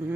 ચાલો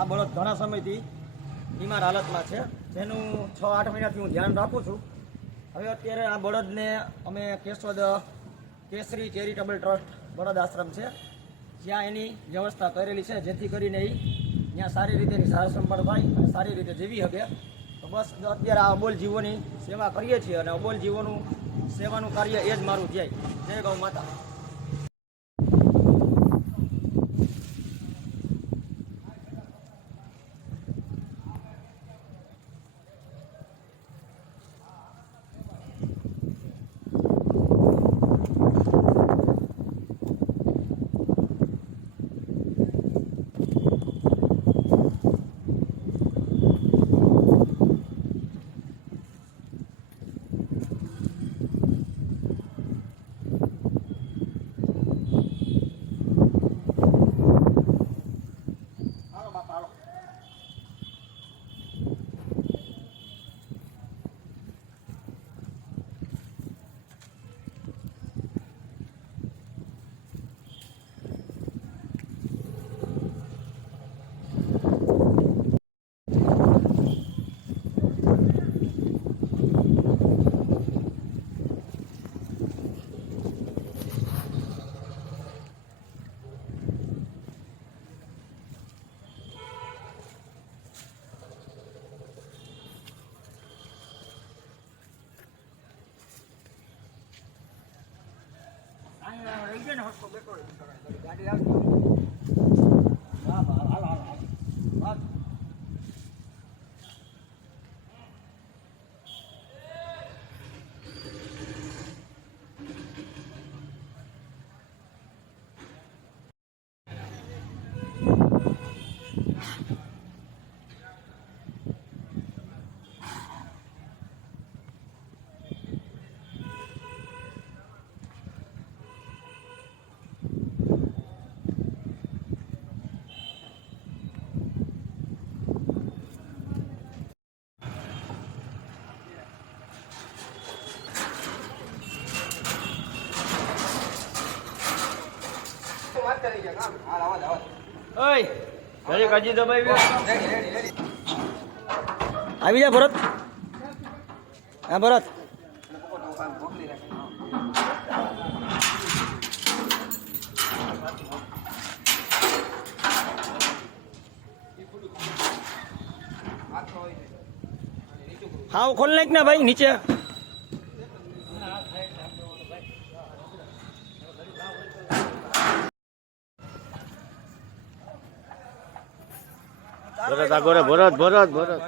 આ બળદ ઘણા સમયથી બીમાર હાલતમાં છે, જેનું 6-8 મહિનાથી હું ધ્યાન રાખું છું. હવે અત્યારે આ બળદને અમે કેશોદ કેસરી ચેરિટેબલ ટ્રસ્ટ બળદ આશ્રમ છે, જ્યાં એની વ્યવસ્થા કરેલી છે, જેથી કરીને એ ત્યાં સારી રીતે એની સાર સંભાળ થાય અને સારી રીતે જીવી શકે. તો બસ અત્યારે આ અબોલ જીવોની સેવા કરીએ છીએ અને અબોલ જીવોનું સેવાનું કાર્ય એ જ મારું ધ્યેય. જય ગૌ માતા. ગાડી આવી જા ભરત. હા ભરત. હા ખોલ નાખ ને ભાઈ નીચે. ભરત આગળ ભરત ભરત ભરત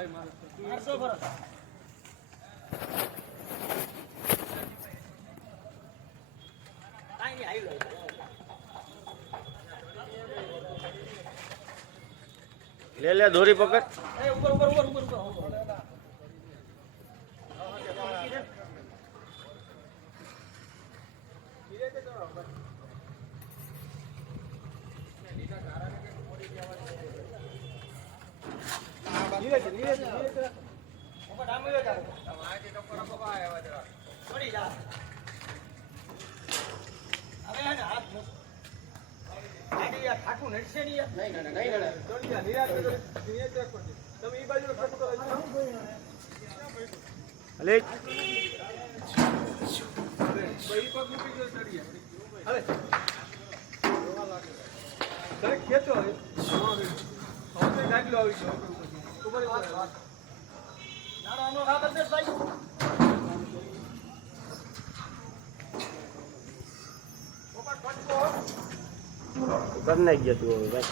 લે લે દોરી પકડ. કરી નાખી ગયા તું હવે ભાઈ.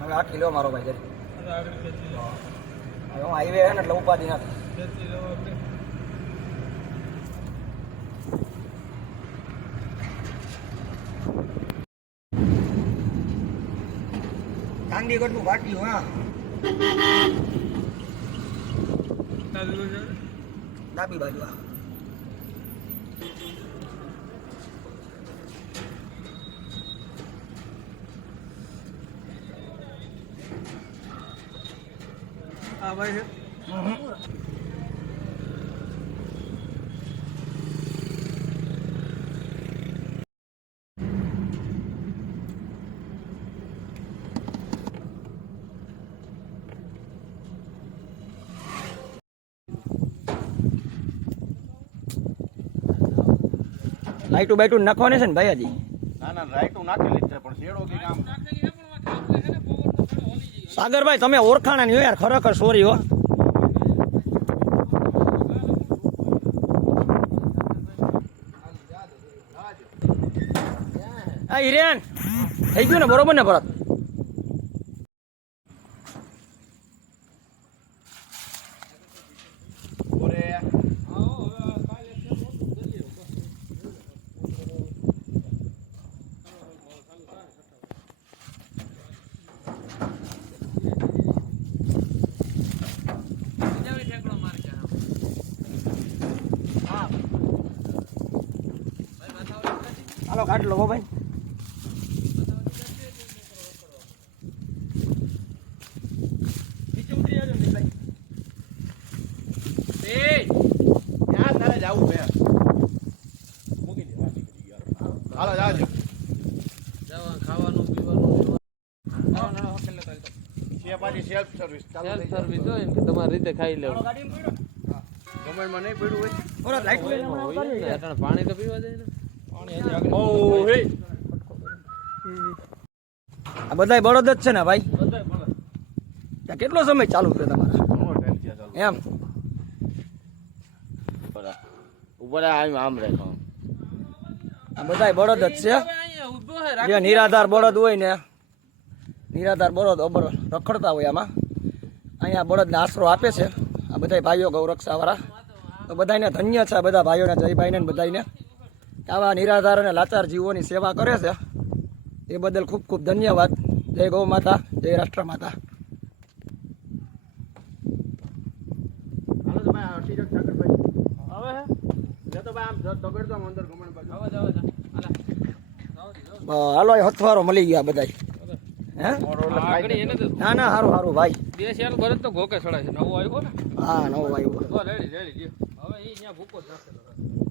હવે આ કિલો મારો ભાઈ જરી હવે હું હાઈવે હે ને એટલે ઉપાધિ નથી કાંદીગઢનું વાટ્યું હા ડાબી બાજુ હા આ ભાઈ છે લાઈટું બાઈટું નાખવાની છે ને ભાઈ હજી ના ના રાઈટું નાખેલી જ છે પણ શેડો કે કામ સાગરભાઈ તમે ઓળખાણા નહીં હો યાર ખરેખર સોરી હો આ હિરેન થઈ ગયું ને બરોબર ને ભરત હાલો કાઢ લો ભાઈ નીચે ઉતરી આવજો ને ભાઈ ક્યાં તારે જવું છે હાલો જાજો ખાવાનું પીવાનું છે પાછી સેલ્ફ સર્વિસ સેલ્ફ સર્વિસ હોય ને તમારી રીતે ખાઈ લેવું ગવર્મેન્ટમાં નહીં પડ્યું હોય ઓરા લાઈટ લઈને હોય હમણાં ને, અટાણે પાણી તો પીવા દે ને ઓ હે આ બધાય બળદ જ છે ને ભાઈ ત્યાં કેટલો સમય ચાલુ છે તમારે એમ ઉપર આમ રાખો આ બધાય બળદ જ છે અહીંયા ઊભો હે જે નિરાધાર બળદ હોય ને નિરાધાર બળદ અબર રખડતા હોય આમાં અહીંયા બળદને આશરો આપે છે આ બધા ભાઈઓ ગૌરક્ષાવાળા તો બધાને ધન્ય છે આ બધા ભાઈઓને જયભાઈને ને બધાને આવા નિરાધાર અને લાચાર જીવોની સેવા કરે છે એ બદલ ખૂબ ખૂબ ધન્યવાદ જય ગૌ માતા જય રાષ્ટ્ર માતા હાલો તો ભાઈ આ ટીચર ઠાકરભાઈ હવે હે લે તો ભાઈ આમ દગડતો આમ અંદર ગમણ બાજુ આવા જાવ હાલો એ હથવારો મળી ગયા બધાય હે આગળ એને તો ના ના સારું સારું ભાઈ બે શેલ ભરત તો ઘોકે સડાય છે નવો આવ્યો ને હા નવો આવ્યો રેડી રેડી હવે એ અહીંયા ભૂકો જ રાખેલો